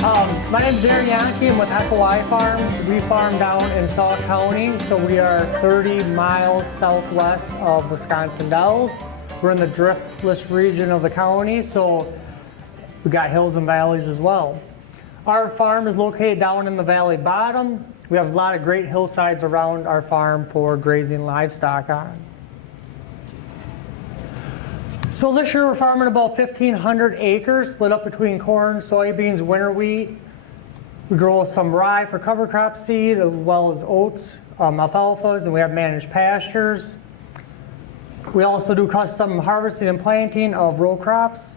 My name is Darin Yanke. I'm with Hawaii Farms. We farm down in Sauk County, so we are 30 miles southwest of Wisconsin Dells. We're in the driftless region of the county, so we got hills and valleys as well. Our farm is located down in the valley bottom. We have a lot of great hillsides around our farm for grazing livestock on. So this year we're farming about 1,500 acres, split up between corn, soybeans, winter wheat. We grow some rye for cover crop seed, as well as oats, alfalfas, and we have managed pastures. We also do custom harvesting and planting of row crops.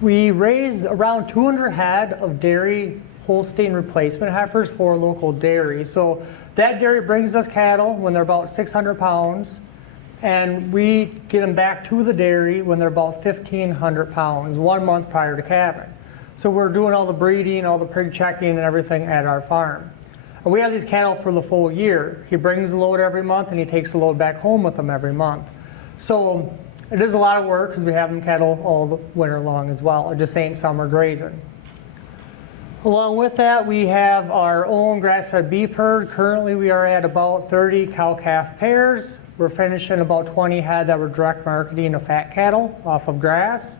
We raise around 200 head of dairy Holstein replacement heifers for local dairy. So that dairy brings us cattle when they're about 600 pounds. And we get them back to the dairy when they're about 1,500 pounds, 1 month prior to calving. So we're doing all the breeding, all the prig checking and everything at our farm. And we have these cattle for the full year. He brings the load every month and he takes the load back home with him every month. So it is a lot of work because we have them cattle all the winter long as well. It just ain't summer grazing. Along with that, we have our own grass-fed beef herd. Currently we are at about 30 cow-calf pairs. We're finishing about 20 head that we're direct marketing of fat cattle off of grass.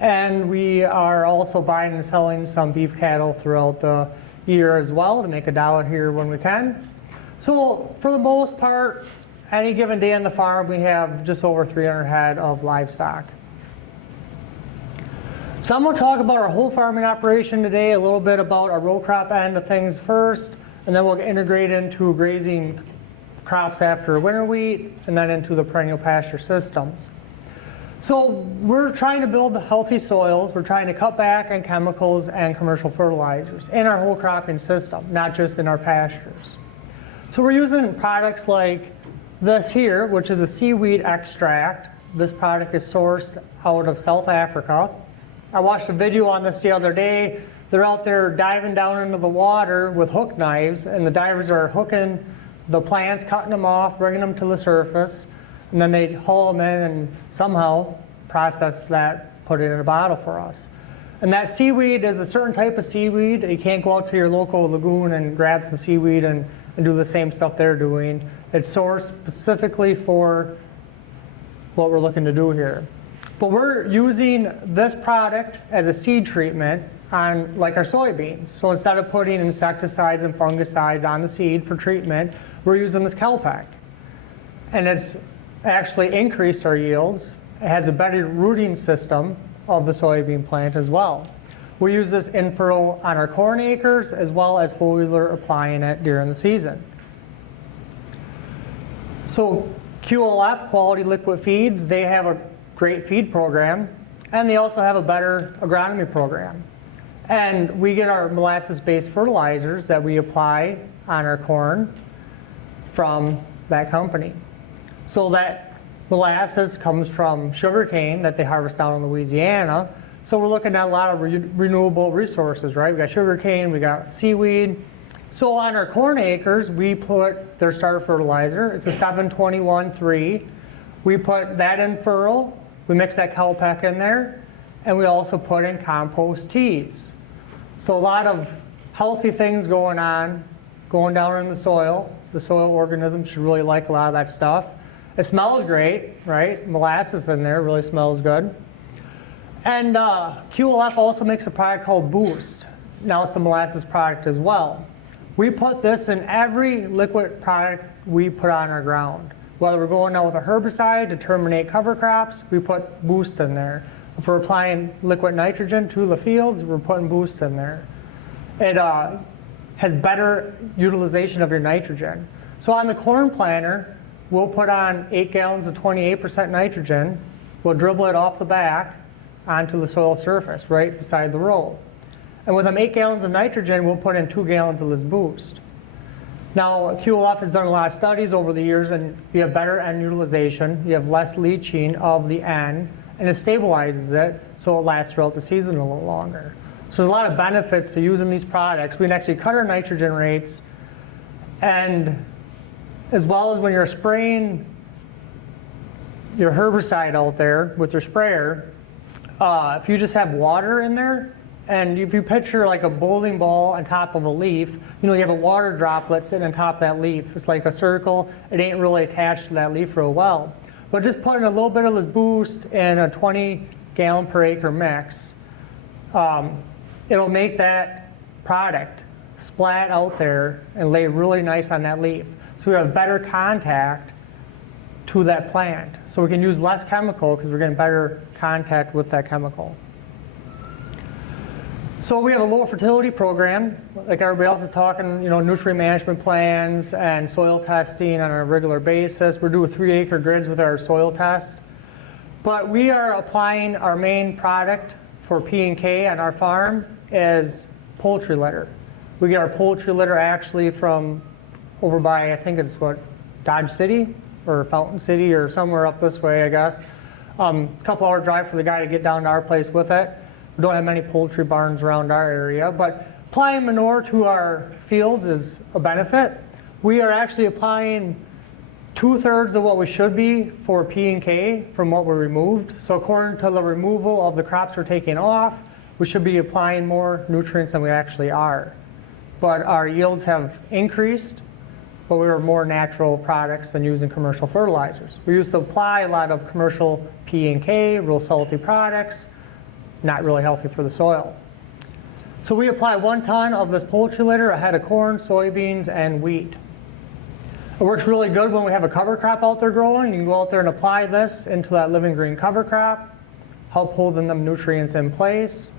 And we are also buying and selling some beef cattle throughout the year as well to make a dollar here when we can. So for the most part, any given day on the farm, we have just over 300 head of livestock. So I'm going to talk about our whole farming operation today, a little bit about our row crop end of things first, and then we'll integrate into grazing crops after winter wheat, and then into the perennial pasture systems. So we're trying to build healthy soils. We're trying to cut back on chemicals and commercial fertilizers in our whole cropping system, not just in our pastures. So we're using products like this here, which is a seaweed extract. This product is sourced out of South Africa. I watched a video on this the other day. They're out there diving down into the water with hook knives, and the divers are hooking the plants, cutting them off, bringing them to the surface, and then they haul them in and somehow process that, put it in a bottle for us. And that seaweed is a certain type of seaweed. You can't go out to your local lagoon and grab some seaweed and do the same stuff they're doing. It's sourced specifically for what we're looking to do here. But we're using this product as a seed treatment on like our soybeans. So instead of putting insecticides and fungicides on the seed for treatment, we're using this Kelpec. And it's actually increased our yields. It has a better rooting system of the soybean plant as well. We use this in furrow on our corn acres as well as foliar applying it during the season. So QLF, Quality Liquid Feeds, they have a great feed program, and they also have a better agronomy program. And we get our molasses-based fertilizers that we apply on our corn from that company. So that molasses comes from sugarcane that they harvest out in Louisiana. So we're looking at a lot of renewable resources, right? We got sugarcane, we got seaweed. So on our corn acres, we put their starter fertilizer. It's a 721-3. We put that in furrow. We mix that Kelpec in there, and we also put in compost teas. So a lot of healthy things going on, going down in the soil. The soil organisms should really like a lot of that stuff. It smells great, right? Molasses in there really smells good. And QLF also makes a product called Boost. Now it's the molasses product as well. We put this in every liquid product we put on our ground. Whether we're going out with a herbicide to terminate cover crops, we put Boost in there. If we're applying liquid nitrogen to the fields, we're putting Boost in there. It has better utilization of your nitrogen. So on the corn planter, we'll put on 8 gallons of 28% nitrogen. We'll dribble it off the back onto the soil surface right beside the row. And with them 8 gallons of nitrogen, we'll put in 2 gallons of this Boost. Now, QLF has done a lot of studies over the years, and you have better N utilization, you have less leaching of the N, and it stabilizes it so it lasts throughout the season a little longer. So there's a lot of benefits to using these products. We can actually cut our nitrogen rates, and as well as when you're spraying your herbicide out there with your sprayer, if you just have water in there, And if you picture like a bowling ball on top of a leaf, you have a water droplet sitting on top of that leaf. It's like a circle. It ain't really attached to that leaf real well. But just putting a little bit of this boost in a 20-gallon per acre mix, it'll make that product splat out there and lay really nice on that leaf. So we have better contact to that plant. So we can use less chemical because we're getting better contact with that chemical. So we have a low fertility program, like everybody else is talking, nutrient management plans and soil testing on a regular basis. We're doing 3-acre grids with our soil test. But we are applying our main product for P&K on our farm is poultry litter. We get our poultry litter actually from over by, I think it's Dodge City or Fountain City or somewhere up this way, I guess. A couple hour drive for the guy to get down to our place with it. We don't have many poultry barns around our area, but applying manure to our fields is a benefit. We are actually applying 2/3 of what we should be for P&K from what we removed. So according to the removal of the crops we're taking off, we should be applying more nutrients than we actually are. But our yields have increased, but we were more natural products than using commercial fertilizers. We used to apply a lot of commercial P&K, real salty products, not really healthy for the soil. So we apply 1 ton of this poultry litter, a head of corn, soybeans, and wheat. It works really good when we have a cover crop out there growing. You can go out there and apply this into that living green cover crop, help holding them nutrients in place,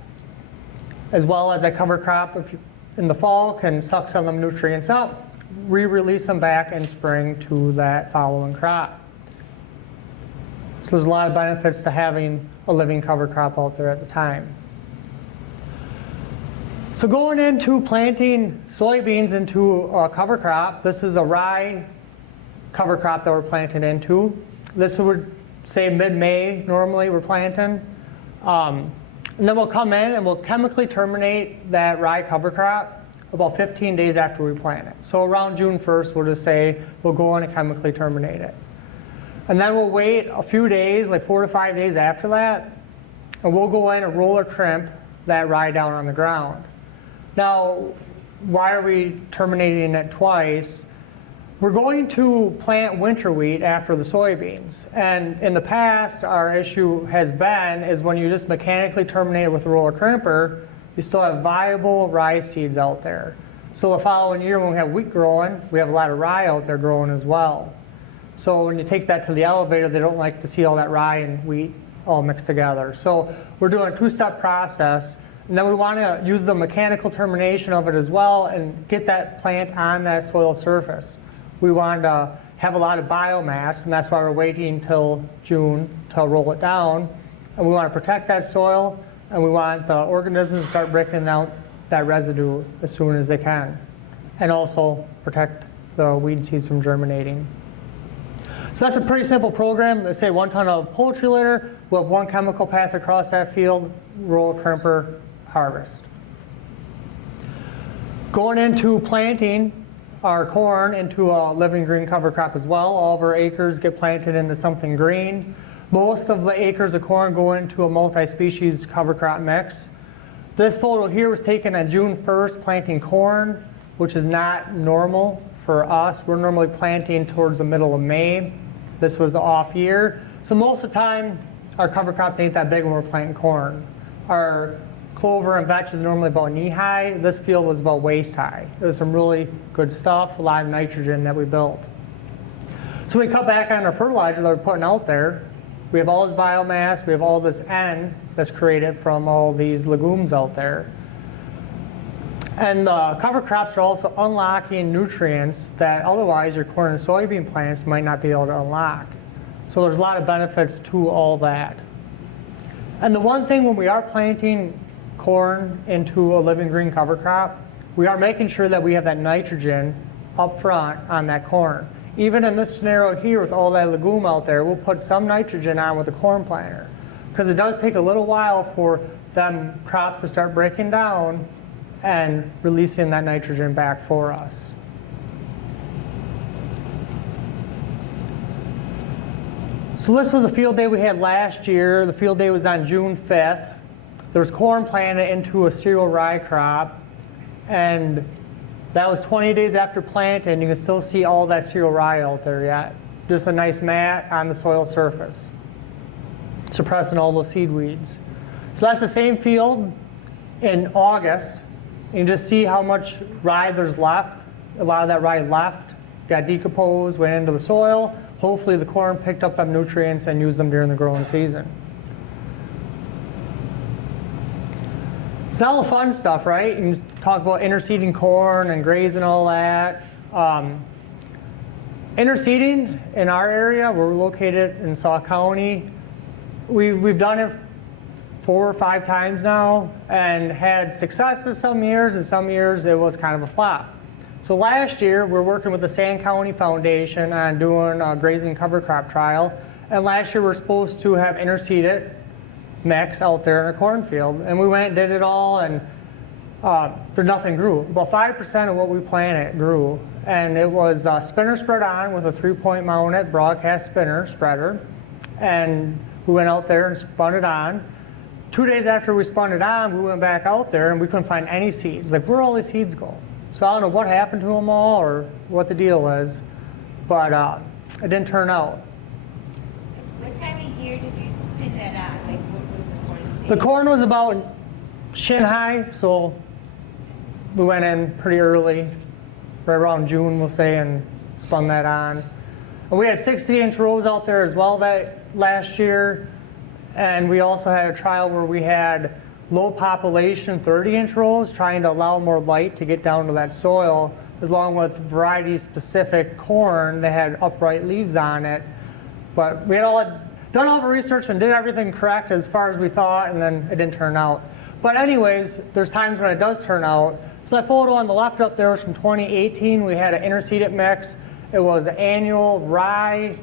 as well as that cover crop in the fall can suck some of them nutrients up, re-release them back in spring to that following crop. So there's a lot of benefits to having a living cover crop out there at the time. So going into planting soybeans into a cover crop, this is a rye cover crop that we're planting into. This would say mid-May normally we're planting. And then we'll come in and we'll chemically terminate that rye cover crop about 15 days after we plant it. So around June 1st, we'll just say we'll go in and chemically terminate it. And then we'll wait a few days, like 4 to 5 days after that, and we'll go in and roller crimp that rye down on the ground. Now, why are we terminating it twice? We're going to plant winter wheat after the soybeans. And in the past, our issue has been is when you just mechanically terminate it with a roller crimper, you still have viable rye seeds out there. So the following year when we have wheat growing, we have a lot of rye out there growing as well. So when you take that to the elevator, they don't like to see all that rye and wheat all mixed together. So we're doing a 2-step process. And then we want to use the mechanical termination of it as well and get that plant on that soil surface. We want to have a lot of biomass, and that's why we're waiting until June to roll it down. And we want to protect that soil, and we want the organisms to start breaking out that residue as soon as they can. And also protect the weed seeds from germinating. So that's a pretty simple program. Let's say 1 ton of poultry litter, we'll have 1 chemical pass across that field, roll crimper, harvest. Going into planting our corn into a living green cover crop as well. All of our acres get planted into something green. Most of the acres of corn go into a multi-species cover crop mix. This photo here was taken on June 1st planting corn, which is not normal for us. We're normally planting towards the middle of May. This was the off year. So most of the time, our cover crops ain't that big when we're planting corn. Our clover and vetch is normally about knee high. This field was about waist high. There's some really good stuff, a lot of nitrogen that we built. So we cut back on our fertilizer that we're putting out there. We have all this biomass, we have all this N that's created from all these legumes out there. And the cover crops are also unlocking nutrients that otherwise your corn and soybean plants might not be able to unlock. So there's a lot of benefits to all that. And the one thing when we are planting corn into a living green cover crop, we are making sure that we have that nitrogen up front on that corn. Even in this scenario here with all that legume out there, we'll put some nitrogen on with the corn planter because it does take a little while for them crops to start breaking down and releasing that nitrogen back for us. So this was a field day we had last year. The field day was on June 5th. There's corn planted into a cereal rye crop, and that was 20 days after planting, and you can still see all that cereal rye out there yet. Just a nice mat on the soil surface, suppressing all those seed weeds. So that's the same field in August. You can just see how much rye there's left. A lot of that rye left, got decomposed, went into the soil. Hopefully the corn picked up them nutrients and used them during the growing season. So now the fun stuff, right? You can talk about interseeding corn and grazing and all that. Interseeding in our area, we're located in Sauk County. We've done it 4 or 5 times now and had successes some years, and some years it was kind of a flop. So last year, we're working with the Sand County Foundation on doing a grazing cover crop trial. And last year, we're supposed to have interseeded mix out there in a cornfield. And we went and did it all, and nothing grew. About 5% of what we planted grew. And it was spinner spread on with a 3-point mounted broadcast spinner spreader. And we went out there and spun it on. 2 days after we spun it on, we went back out there and we couldn't find any seeds. Like, where all these seeds go? So I don't know what happened to them all or what the deal is, but it didn't turn out. What time of year did you spin that on? Like, what was the corn stage? The corn was about shin high, so we went in pretty early, right around June, we'll say, and spun that on. And we had 60-inch rows out there as well that last year, and we also had a trial where we had low population 30-inch rows, trying to allow more light to get down to that soil, along with variety-specific corn that had upright leaves on it. But we had done all the research and did everything correct as far as we thought, and then it didn't turn out. But anyways, there's times when it does turn out. So that photo on the left up there was from 2018. We had an interseeded mix. It was annual rye.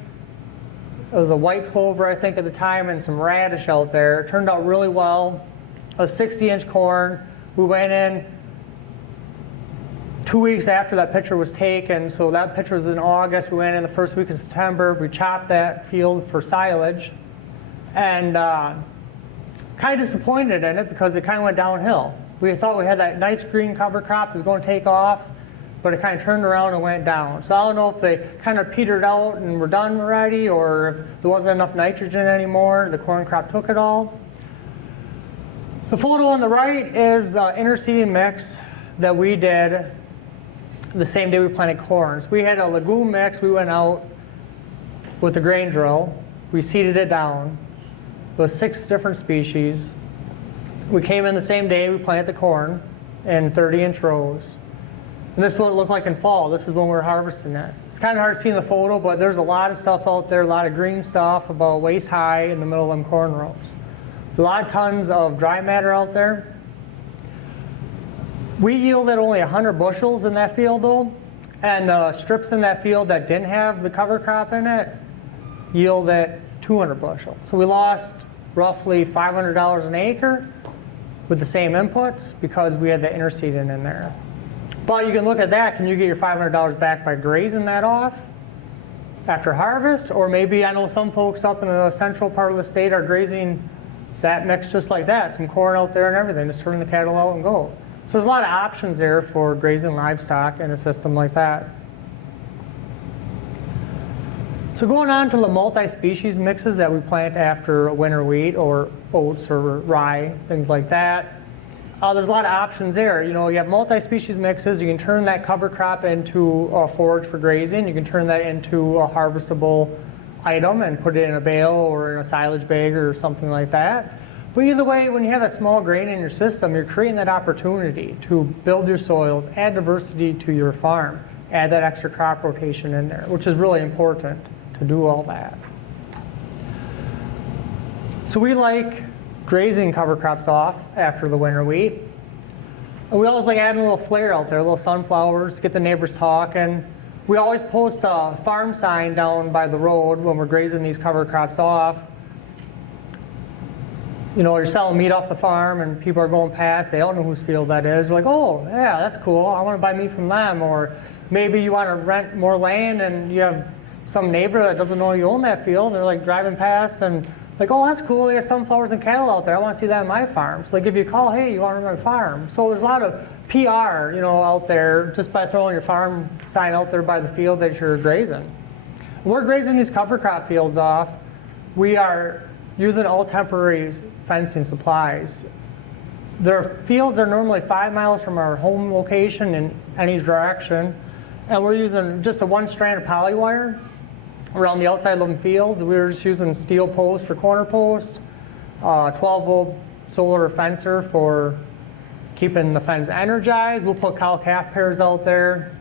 It was a white clover, I think, at the time, and some radish out there. It turned out really well. A 60-inch corn. We went in 2 weeks after that picture was taken, so that picture was in August. We went in the first week of September. We chopped that field for silage, and kind of disappointed in it because it kind of went downhill. We thought we had that nice green cover crop was going to take off, but it kind of turned around and went down. So I don't know if they kind of petered out and were done already, or if there wasn't enough nitrogen anymore. The corn crop took it all. The photo on the right is interseeding mix that we did the same day we planted corn. So we had a legume mix. We went out with a grain drill. We seeded it down. It was 6 different species. We came in the same day. We planted the corn in 30-inch rows. And this is what it looked like in fall. This is when we were harvesting it. It's kind of hard to see in the photo, but there's a lot of stuff out there, a lot of green stuff about waist high in the middle of them corn rows. A lot of tons of dry matter out there. We yielded only 100 bushels in that field though, and the strips in that field that didn't have the cover crop in it yielded 200 bushels. So we lost roughly $500 an acre with the same inputs because we had the interseeding in there. But you can look at that, can you get your $500 back by grazing that off after harvest? Or maybe I know some folks up in the central part of the state are grazing that mix just like that, some corn out there and everything, just turn the cattle out and go. So there's a lot of options there for grazing livestock in a system like that. So going on to the multi-species mixes that we plant after winter wheat or oats or rye, things like that. There's a lot of options there. You know, you have multi-species mixes. You can turn that cover crop into a forage for grazing. You can turn that into a harvestable item and put it in a bale or in a silage bag or something like that. But either way, when you have a small grain in your system, you're creating that opportunity to build your soils, add diversity to your farm, add that extra crop rotation in there, which is really important to do all that. So we like grazing cover crops off after the winter wheat. And we always like adding a little flair out there, little sunflowers, get the neighbors talking. We always post a farm sign down by the road when we're grazing these cover crops off. You know, you're selling meat off the farm and people are going past, they don't know whose field that is. You're like, oh, yeah, that's cool, I want to buy meat from them. Or maybe you want to rent more land and you have some neighbor that doesn't know you own that field, and they're like driving past and Like, oh, that's cool, there's sunflowers and cattle out there, I want to see that on my farm. So they give you a call, hey, you want to run my farm? So there's a lot of PR, out there just by throwing your farm sign out there by the field that you're grazing. We're grazing these cover crop fields off. We are using all temporary fencing supplies. Their fields are normally 5 miles from our home location in any direction, and we're using just a one strand of poly wire around the outside of them fields. We're just using steel posts for corner posts, 12-volt solar fencer for keeping the fence energized. We'll put cow-calf pairs out there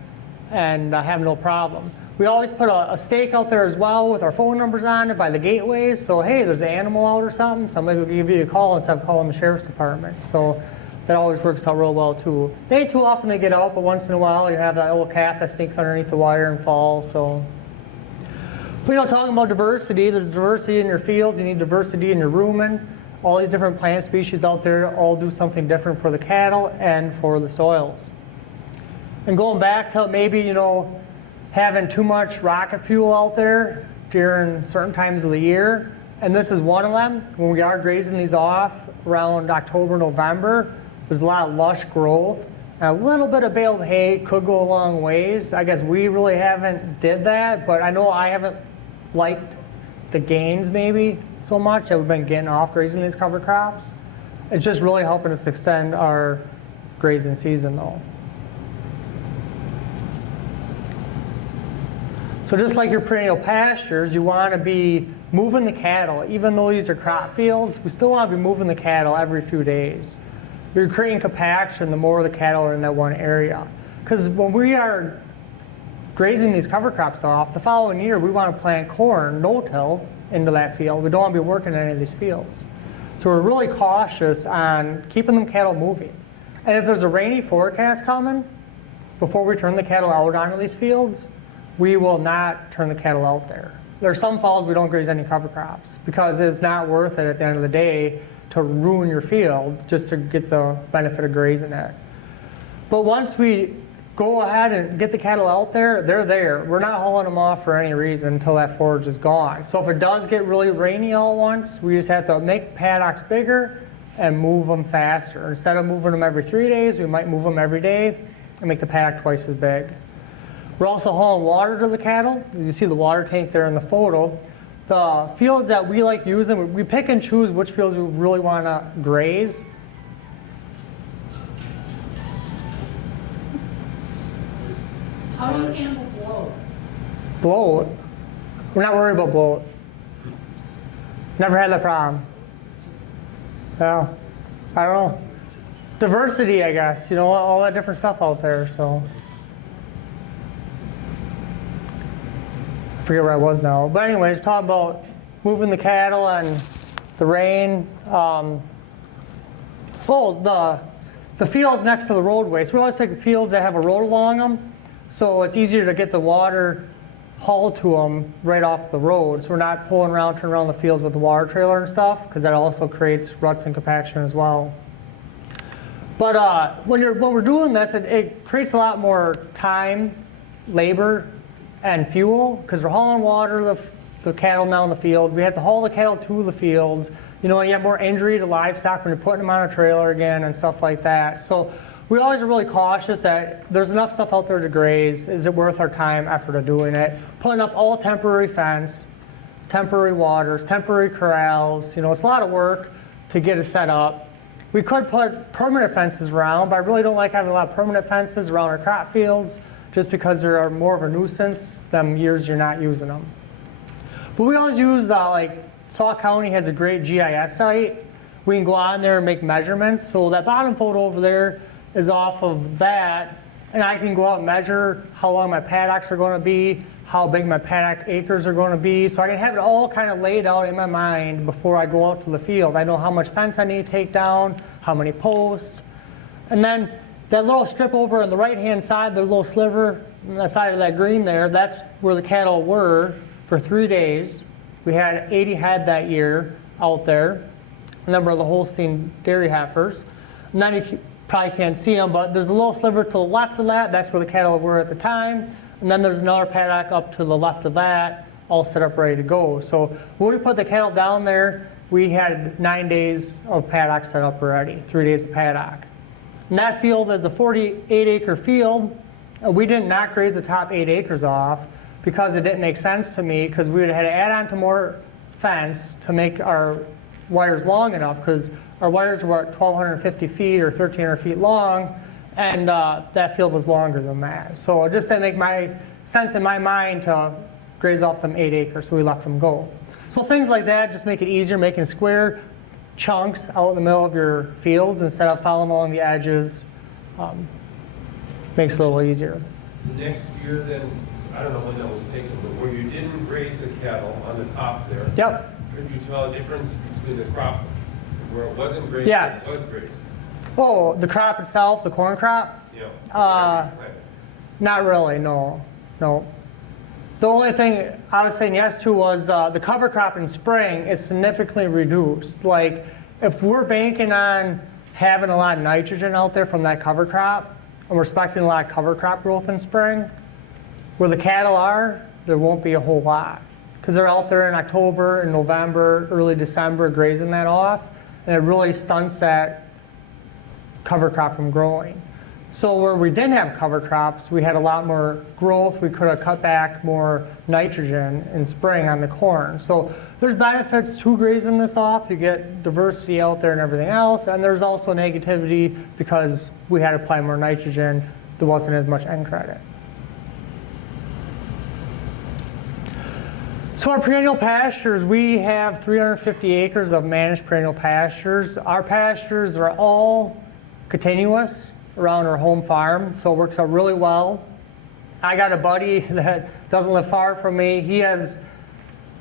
and have no problem. We always put a stake out there as well with our phone numbers on it by the gateways. So, hey, there's an animal out or something, somebody will give you a call instead of calling the sheriff's department. So that always works out real well, too. They ain't too often they get out, but once in a while you have that little cat that sneaks underneath the wire and falls. So, but, talking about diversity, there's diversity in your fields. You need diversity in your rumen. All these different plant species out there all do something different for the cattle and for the soils. And going back to maybe, having too much rocket fuel out there during certain times of the year, and this is one of them. When we are grazing these off around October, November, there's a lot of lush growth, and a little bit of baled hay could go a long ways. I guess we really haven't did that, but I know I haven't liked the gains maybe so much that we've been getting off grazing these cover crops. It's just really helping us extend our grazing season though. So just like your perennial pastures, you want to be moving the cattle. Even though these are crop fields, we still want to be moving the cattle every few days. You're creating compaction the more the cattle are in that one area. Because when we are grazing these cover crops off, the following year we want to plant corn, no-till, into that field. We don't want to be working in any of these fields. So we're really cautious on keeping them cattle moving. And if there's a rainy forecast coming, before we turn the cattle out onto these fields, we will not turn the cattle out there. There are some falls we don't graze any cover crops because it's not worth it at the end of the day to ruin your field just to get the benefit of grazing it. But once we go ahead and get the cattle out there, they're there. We're not hauling them off for any reason until that forage is gone. So if it does get really rainy all at once, we just have to make paddocks bigger and move them faster. Instead of moving them every 3 days, we might move them every day and make the paddock twice as big. We're also hauling water to the cattle. As you see the water tank there in the photo. The fields that we like using, we pick and choose which fields we really want to graze. How do you handle bloat? Bloat? We're not worried about bloat. Never had that problem. No, I don't know. Diversity, I guess. All that different stuff out there, so. I forget where I was now. But anyways, talking about moving the cattle and the rain. The fields next to the roadway. So we always pick fields that have a road along them. So it's easier to get the water hauled to them right off the road. So we're not pulling around, turning around the fields with the water trailer and stuff, because that also creates ruts and compaction as well. But when we're doing this, it creates a lot more time, labor, and fuel, because we're hauling water to the cattle now in the field. We have to haul the cattle to the fields. You have more injury to livestock when you're putting them on a trailer again and stuff like that. So we always are really cautious that there's enough stuff out there to graze. Is it worth our time, effort of doing it? Putting up all temporary fence, temporary waters, temporary corrals. It's a lot of work to get it set up. We could put permanent fences around, but I really don't like having a lot of permanent fences around our crop fields, just because they are more of a nuisance than years you're not using them. But we always use, Sauk County has a great GIS site. We can go on there and make measurements. So that bottom photo over there is off of that, and I can go out and measure how long my paddocks are going to be, how big my paddock acres are going to be. So I can have it all kind of laid out in my mind before I go out to the field. I know how much fence I need to take down, how many posts, and then that little strip over on the right-hand side, the little sliver on the side of that green there, that's where the cattle were for 3 days. We had 80 head that year out there, a number of the Holstein dairy heifers. And then you probably can't see them, but there's a little sliver to the left of that. That's where the cattle were at the time. And then there's another paddock up to the left of that, all set up ready to go. So when we put the cattle down there, we had 9 days of paddock set up already, 3 days of paddock. And that field is a 48-acre field. We did not graze the top 8 acres off because it didn't make sense to me, because we would have had to add on to more fence to make our wires long enough, because our wires were at 1,250 feet or 1,300 feet long, and that field was longer than that. So it just didn't make sense in my mind to graze off them 8 acres, so we let them go. So things like that just make it easier, making square chunks out in the middle of your fields instead of following along the edges. Makes it a little easier. The next year then, I don't know when that was taken, but where you didn't graze the cattle on the top there. Yep. Could you tell a difference between the crop where it wasn't grazed Yes. and it was grazed? Oh, the crop itself, the corn crop? Yeah. Not really, no. The only thing I was saying yes to was the cover crop in spring is significantly reduced. Like, if we're banking on having a lot of nitrogen out there from that cover crop, and we're expecting a lot of cover crop growth in spring, where the cattle are, there won't be a whole lot. Because they're out there in October and November, early December, grazing that off, and it really stunts that cover crop from growing. So where we didn't have cover crops, we had a lot more growth. We could have cut back more nitrogen in spring on the corn. So there's benefits to grazing this off. You get diversity out there and everything else. And there's also negativity because we had to apply more nitrogen. There wasn't as much N credit. So our perennial pastures, we have 350 acres of managed perennial pastures. Our pastures are all continuous around our home farm, so it works out really well. I got a buddy that doesn't live far from me. He has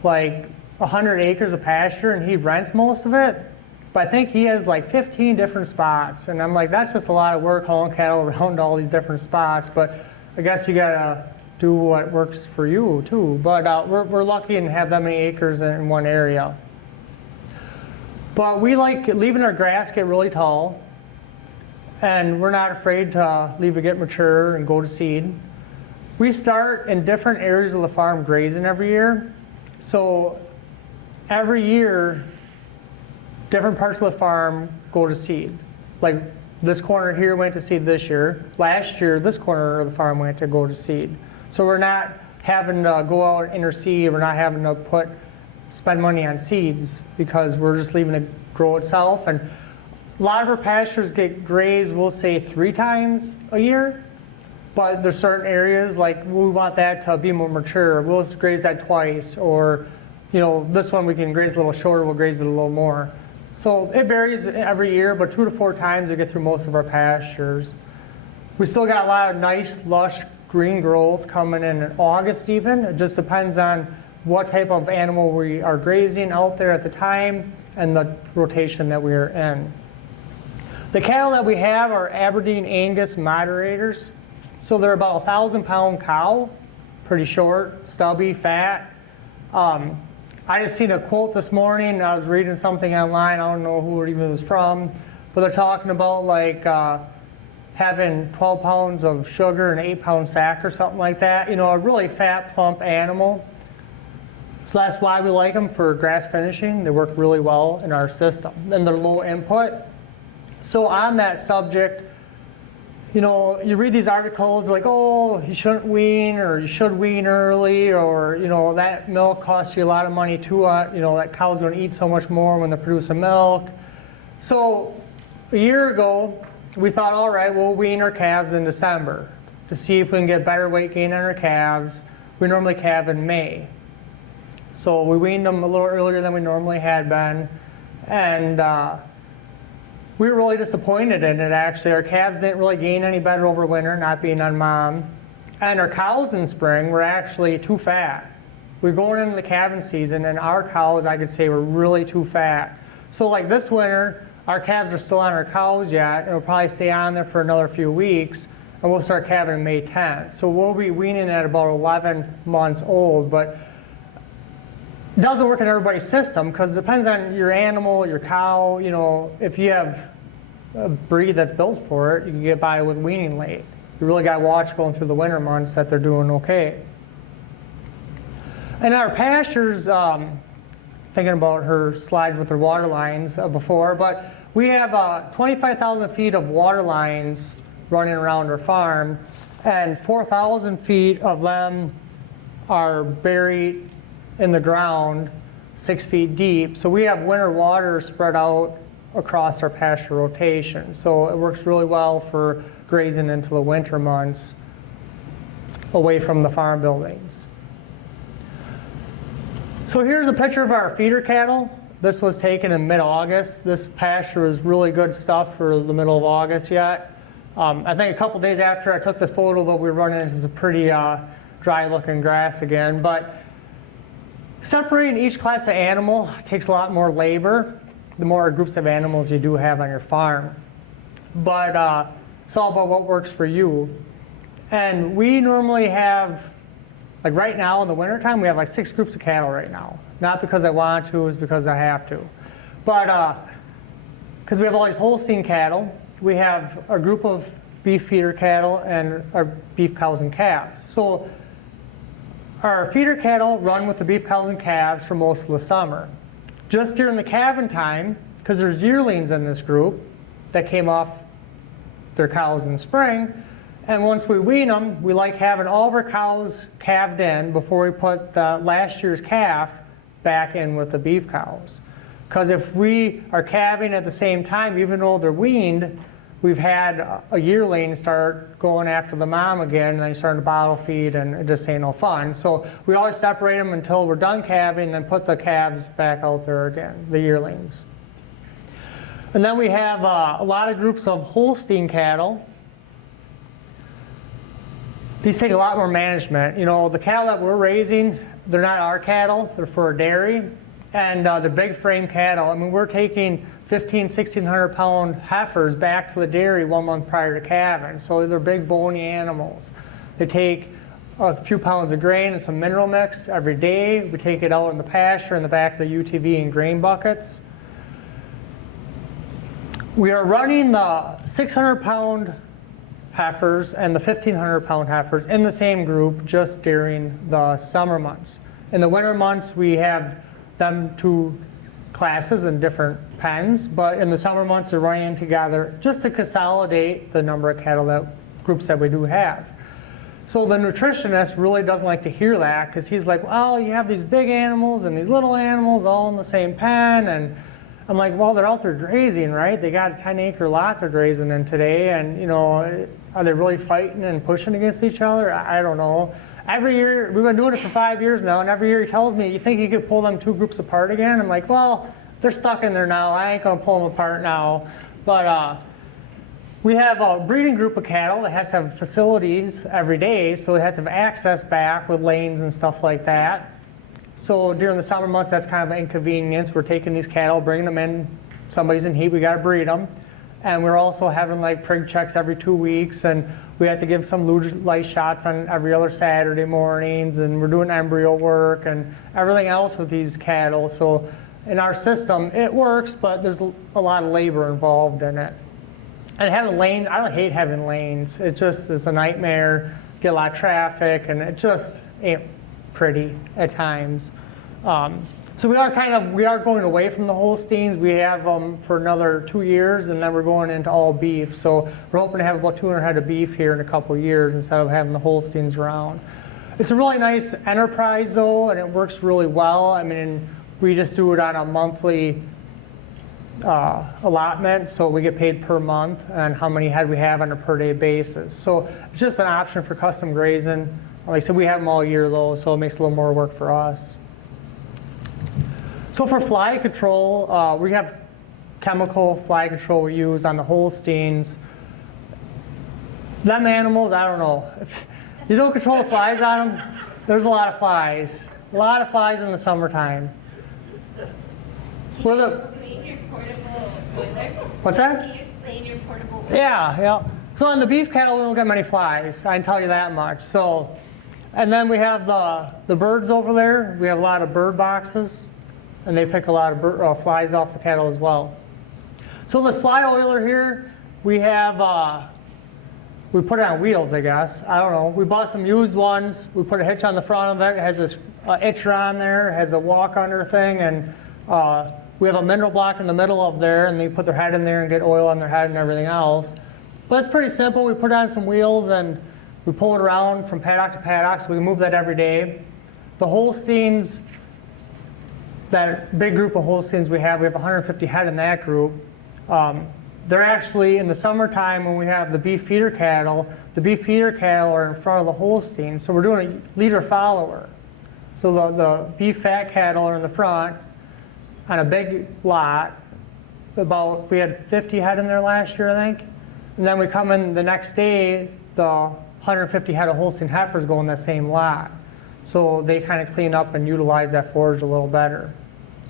like 100 acres of pasture and he rents most of it, but I think he has like 15 different spots. And I'm like, that's just a lot of work hauling cattle around all these different spots, but I guess you gotta do what works for you too. But we're lucky and have that many acres in one area. But we like leaving our grass get really tall, and we're not afraid to leave it get mature and go to seed. We start in different areas of the farm grazing every year. So every year, different parts of the farm go to seed. Like this corner here went to seed this year. Last year, this corner of the farm went to go to seed. So we're not having to go out and interseed. We're not having to spend money on seeds because we're just leaving it grow itself. And a lot of our pastures get grazed, we'll say 3 times a year, but there's certain areas like we want that to be more mature. We'll graze that twice, or this one we can graze a little shorter, we'll graze it a little more. So it varies every year, but 2 to 4 times we get through most of our pastures. We still got a lot of nice, lush green growth coming in August even. It just depends on what type of animal we are grazing out there at the time and the rotation that we are in. The cattle that we have are Aberdeen Angus moderators. So they're about 1,000-pound cow, pretty short, stubby, fat. I just seen a quote this morning. I was reading something online. I don't know who it even was from, but they're talking about like having 12 pounds of sugar in an 8-pound sack or something like that. A really fat, plump animal. So that's why we like them for grass finishing. They work really well in our system. And they're low input. So on that subject, you read these articles like, oh, you shouldn't wean, or you should wean early, or, that milk costs you a lot of money too. That cow's going to eat so much more when they're producing milk. So a year ago, we thought, all right, we'll wean our calves in December to see if we can get better weight gain on our calves. We normally calve in May. So we weaned them a little earlier than we normally had been. And we were really disappointed in it, actually. Our calves didn't really gain any better over winter, not being on mom. And our cows in spring were actually too fat. We were going into the calving season, and our cows, I could say, were really too fat. So like this winter, our calves are still on our cows yet, and we'll probably stay on there for another few weeks, and we'll start calving May 10th. So we'll be weaning at about 11 months old, but it doesn't work in everybody's system because it depends on your animal, your cow. If you have a breed that's built for it, you can get by with weaning late. You really got to watch going through the winter months that they're doing okay. In our pastures, thinking about her slides with her water lines before, but we have 25,000 feet of water lines running around our farm, and 4,000 feet of them are buried in the ground 6 feet deep. So we have winter water spread out across our pasture rotation. So it works really well for grazing into the winter months away from the farm buildings. So here's a picture of our feeder cattle. This was taken in mid-August. This pasture is really good stuff for the middle of August yet. I think a couple days after I took this photo, though, we were running into some pretty dry-looking grass again. But separating each class of animal takes a lot more labor, the more groups of animals you do have on your farm. But it's all about what works for you. And we normally have, like right now in the wintertime, we have like 6 groups of cattle right now. Not because I want to, it's because I have to. But because we have all these Holstein cattle, we have a group of beef feeder cattle and our beef cows and calves. So our feeder cattle run with the beef cows and calves for most of the summer. Just during the calving time, because there's yearlings in this group that came off their cows in the spring, and once we wean them, we like having all of our cows calved in before we put the last year's calf back in with the beef cows. Because if we are calving at the same time, even though they're weaned, we've had a yearling start going after the mom again, and then starting to bottle feed, and it just ain't no fun. So we always separate them until we're done calving, and then put the calves back out there again, the yearlings. And then we have a lot of groups of Holstein cattle. These take a lot more management. You know, the cattle that we're raising, they're not our cattle, they're for a dairy. And the big frame cattle, I mean, we're taking 1,600 pound heifers back to the dairy 1 month prior to calving. So they're big bony animals. They take a few pounds of grain and some mineral mix every day. We take it out in the pasture in the back of the UTV and grain buckets. We are running the 600 pound heifers and the 1,500 pound heifers in the same group just during the summer months. In the winter months, we have them 2 classes in different pens, but in the summer months they're running together just to consolidate the number of cattle groups that we do have. So the nutritionist really doesn't like to hear that, because he's like, well, you have these big animals and these little animals all in the same pen, and I'm like, well, they're out there grazing, right? They got a 10-acre lot they're grazing in today, and you know, are they really fighting and pushing against each other? I don't know. Every year, we've been doing it for 5 years now, and every year he tells me, you think you could pull them 2 groups apart again? I'm like, well, they're stuck in there now. I ain't gonna pull them apart now. But we have a breeding group of cattle that has to have facilities every day, so they have to have access back with lanes and stuff like that. So during the summer months, that's kind of an inconvenience. We're taking these cattle, bringing them in. Somebody's in heat, we gotta breed them. And we're also having like prig checks every 2 weeks, and we have to give some lice shots on every other Saturday mornings, and we're doing embryo work and everything else with these cattle. So in our system, it works, but there's a lot of labor involved in it. And having lanes, I hate having lanes. It's a nightmare, get a lot of traffic, and it just ain't pretty at times. So we are going away from the Holsteins. We have them for another 2 years, and then we're going into all beef. So we're hoping to have about 200 head of beef here in a couple of years instead of having the Holsteins around. It's a really nice enterprise, though, and it works really well. I mean, we just do it on a monthly allotment, so we get paid per month and how many head we have on a per day basis. So it's just an option for custom grazing. Like I said, we have them all year, though, so it makes a little more work for us. So for fly control, we have chemical fly control we use on the Holsteins. Them animals, I don't know. If you don't control the flies on them, there's a lot of flies. A lot of flies in the summertime. Can you explain your portable boiler? What's that? Can you explain your portable boiler? Yeah. So in the beef cattle, we don't get many flies. I can tell you that much. So, and then we have the birds over there. We have a lot of bird boxes, and they pick a lot of flies off the cattle as well. So this fly oiler here, we have we put it on wheels, I guess. I don't know. We bought some used ones. We put a hitch on the front of it. It has a itcher on there. It has a walk under thing, and we have a mineral block in the middle of there, and they put their head in there and get oil on their head and everything else. But it's pretty simple. We put on some wheels and we pull it around from paddock to paddock, so we move that every day. The Holsteins, that big group of Holsteins we have 150 head in that group. They're actually, in the summertime when we have the beef feeder cattle are in front of the Holsteins. So we're doing a leader follower. So the beef fat cattle are in the front on a big lot. We had 50 head in there last year, I think. And then we come in the next day, the 150 head of Holstein heifers go in that same lot. So they kind of clean up and utilize that forage a little better.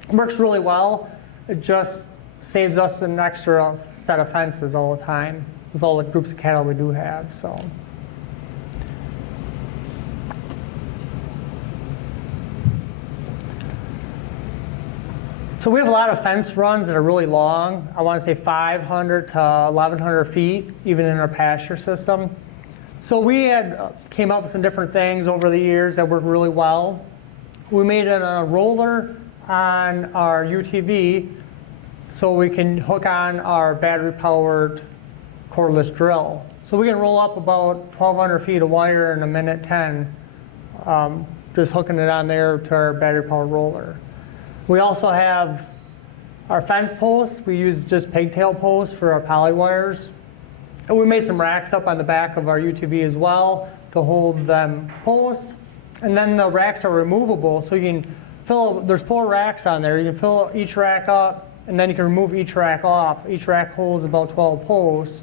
It works really well. It just saves us an extra set of fences all the time with all the groups of cattle we do have. So we have a lot of fence runs that are really long. I want to say 500 to 1,100 feet, even in our pasture system. So we came up with some different things over the years that worked really well. We made a roller on our UTV so we can hook on our battery-powered cordless drill. So we can roll up about 1,200 feet of wire in a minute 10, just hooking it on there to our battery-powered roller. We also have our fence posts. We use just pigtail posts for our poly wires. And we made some racks up on the back of our UTV as well to hold them posts. And then the racks are removable, so you can there's 4 racks on there. You can fill each rack up, and then you can remove each rack off. Each rack holds about 12 posts.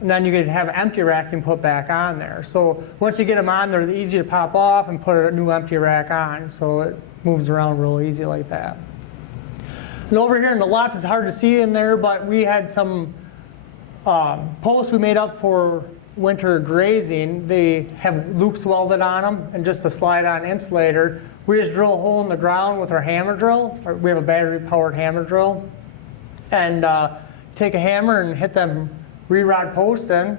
And then you can have an empty rack you can put back on there. So once you get them on, they're easy to pop off and put a new empty rack on. So it moves around real easy like that. And over here in the left, it's hard to see in there, but we had some posts we made up for winter grazing. They have loops welded on them and just a slide-on insulator. We just drill a hole in the ground with our hammer drill. We have a battery-powered hammer drill. And take a hammer and hit them re-rod posts in.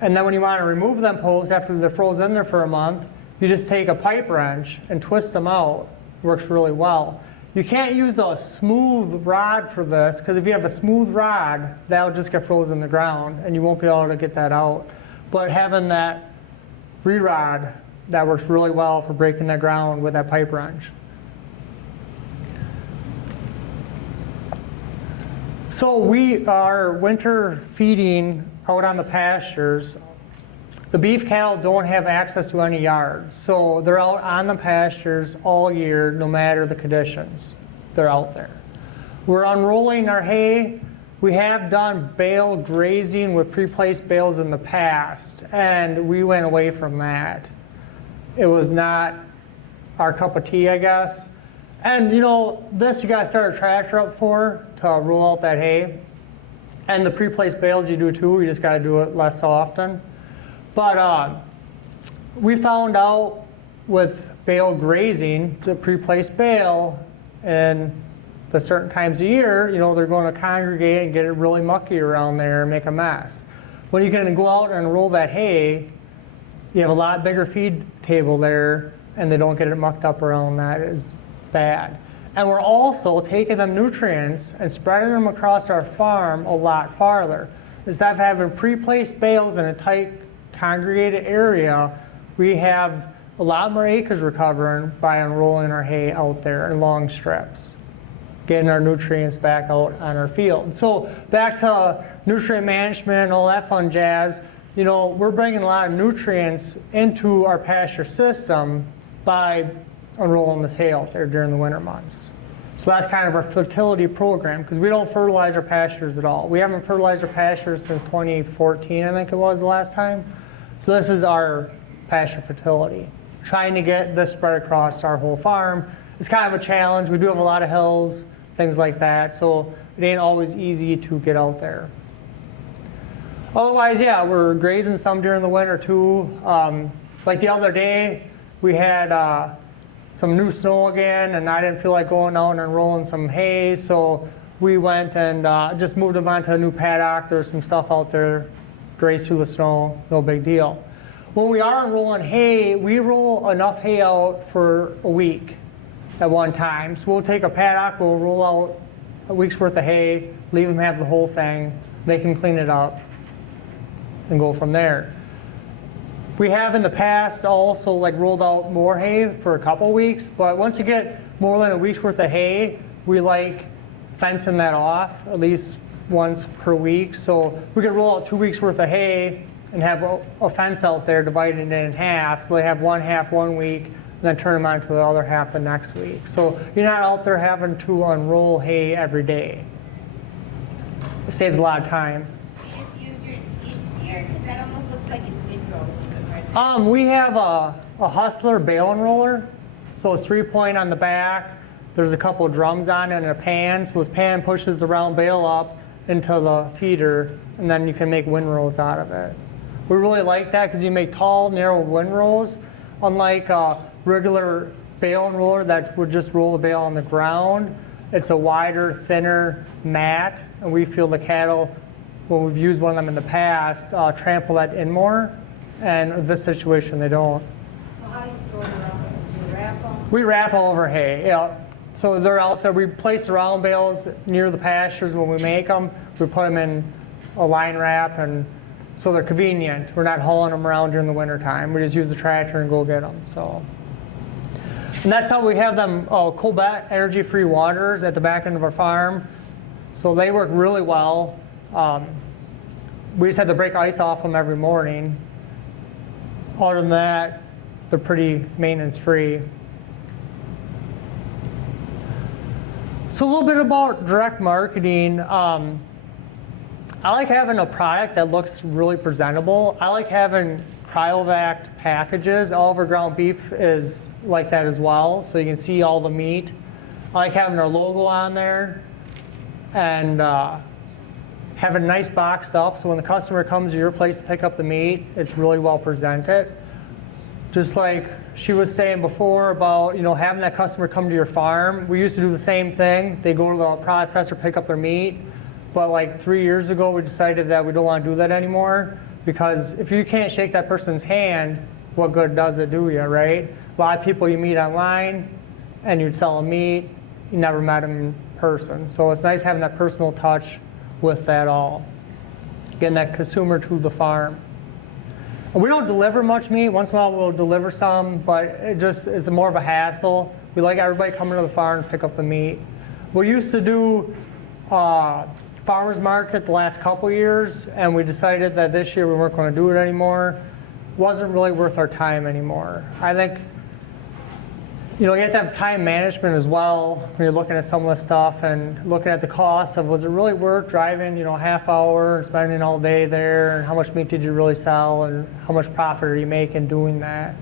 And then when you want to remove them posts after they're frozen in there for a month, you just take a pipe wrench and twist them out. It works really well. You can't use a smooth rod for this, because if you have a smooth rod, that'll just get frozen in the ground and you won't be able to get that out. But having that re-rod, that works really well for breaking the ground with that pipe wrench. So we are winter feeding out on the pastures. The beef cattle don't have access to any yards, so they're out on the pastures all year, no matter the conditions. They're out there. We're unrolling our hay. We have done bale grazing with pre-placed bales in the past, and we went away from that. It was not our cup of tea, I guess. And you know, this you gotta start a tractor up for to roll out that hay. And the pre-placed bales you do too, you just gotta do it less often. But we found out with bale grazing, the pre-placed bale, and the certain times of year, you know, they're going to congregate and get it really mucky around there and make a mess. When you can go out and roll that hay, you have a lot bigger feed table there, and they don't get it mucked up around that is bad. And we're also taking them nutrients and spreading them across our farm a lot farther. Instead of having pre-placed bales in a tight congregated area, we have a lot more acres we're covering by unrolling our hay out there in long strips, getting our nutrients back out on our field. So back to nutrient management and all that fun jazz, you know, we're bringing a lot of nutrients into our pasture system by unrolling this hay out there during the winter months. So that's kind of our fertility program, because we don't fertilize our pastures at all. We haven't fertilized our pastures since 2014, I think it was the last time. So this is our pasture fertility, trying to get this spread across our whole farm. It's kind of a challenge. We do have a lot of hills, things like that, so it ain't always easy to get out there. Otherwise, yeah, we're grazing some during the winter too. Like the other day, we had some new snow again, and I didn't feel like going out and unrolling some hay, so we went and just moved them onto a new paddock. There's some stuff out there graze through the snow, no big deal. When we are rolling hay, we roll enough hay out for a week at one time. So we'll take a paddock, we'll roll out a week's worth of hay, leave them have the whole thing, make them clean it up, and go from there. We have in the past also like rolled out more hay for a couple weeks, but once you get more than a week's worth of hay, we like fencing that off at least once per week. So we could roll out 2 weeks worth of hay and have a fence out there divided it in half, so they have one half 1 week, and then turn them on to the other half the next week. So you're not out there having to unroll hay every day. It saves a lot of time. You just use your seed steer, because that almost looks like it's windrow. We have a Hustler bale and roller, so it's 3-point on the back. There's a couple of drums on it and a pan, so this pan pushes the round bale up into the feeder, and then you can make windrows out of it. We really like that because you make tall, narrow windrows, unlike a regular bale and roller that would just roll the bale on the ground. It's a wider, thinner mat, and we feel the cattle, when we've used one of them in the past, trample that in more, and in this situation they don't. So how do you store the round bales? Do you wrap them? We wrap over hay, yeah. So they're out there. We place the round bales near the pastures when we make them. We put them in a line wrap, and so they're convenient. We're not hauling them around during the winter time. We just use the tractor and go get them. So, and that's how we have them Colbert energy-free waters at the back end of our farm. So they work really well. We just have to break ice off them every morning. Other than that, they're pretty maintenance-free. So a little bit about direct marketing. I like having a product that looks really presentable. I like having cryovac packages. All of our ground beef is like that as well, so you can see all the meat. I like having our logo on there and having nice boxed up, so when the customer comes to your place to pick up the meat, it's really well presented. Just like she was saying before about, having that customer come to your farm. We used to do the same thing. They go to the processor, pick up their meat. But like 3 years ago, we decided that we don't want to do that anymore, because if you can't shake that person's hand, what good does it do you, right? A lot of people you meet online and you'd sell them meat, you never met them in person. So it's nice having that personal touch with that all. Getting that consumer to the farm. We don't deliver much meat. Once in a while we'll deliver some, but it's more of a hassle. We like everybody coming to the farm to pick up the meat. We used to do farmers market the last couple years, and we decided that this year we weren't going to do it anymore. Wasn't really worth our time anymore. I think you have to have time management as well when you're looking at some of this stuff and looking at the cost of, was it really worth driving a half hour and spending all day there, and how much meat did you really sell, and how much profit are you making doing that.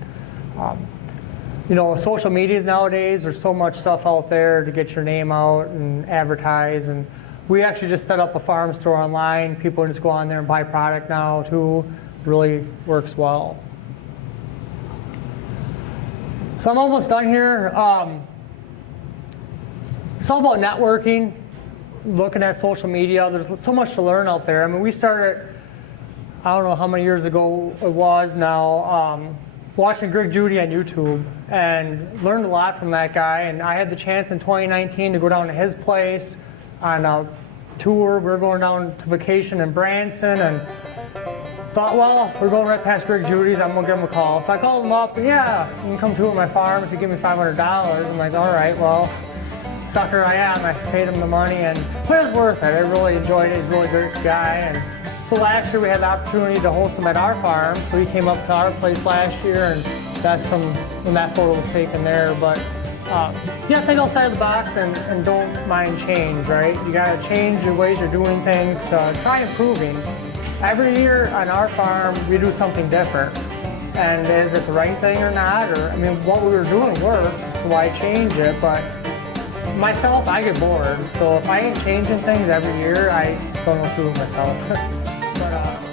Social medias nowadays, there's so much stuff out there to get your name out and advertise, and we actually just set up a farm store online. People just go on there and buy product now too. It really works well. So I'm almost done here. It's all about networking, looking at social media. There's so much to learn out there. I mean, we started, I don't know how many years ago it was now, watching Greg Judy on YouTube, and learned a lot from that guy. And I had the chance in 2019 to go down to his place on a tour. We were going down to vacation in Branson, and thought, well, we're going right past Greg Judy's, I'm gonna give him a call. So I called him up, yeah, you can come tour my farm if you give me $500. I'm like, all right, well, sucker I am. I paid him the money, but it was worth it. I really enjoyed it. He's a really great guy. And so last year we had the opportunity to host him at our farm. So he came up to our place last year, and that's from when that photo was taken there. But think outside the box and don't mind change, right? You gotta change your ways you're doing things to try improving. Every year on our farm, we do something different. And is it the right thing or not? Or, what we were doing worked, so why change it? But myself, I get bored. So if I ain't changing things every year, I don't know what to do with myself. But,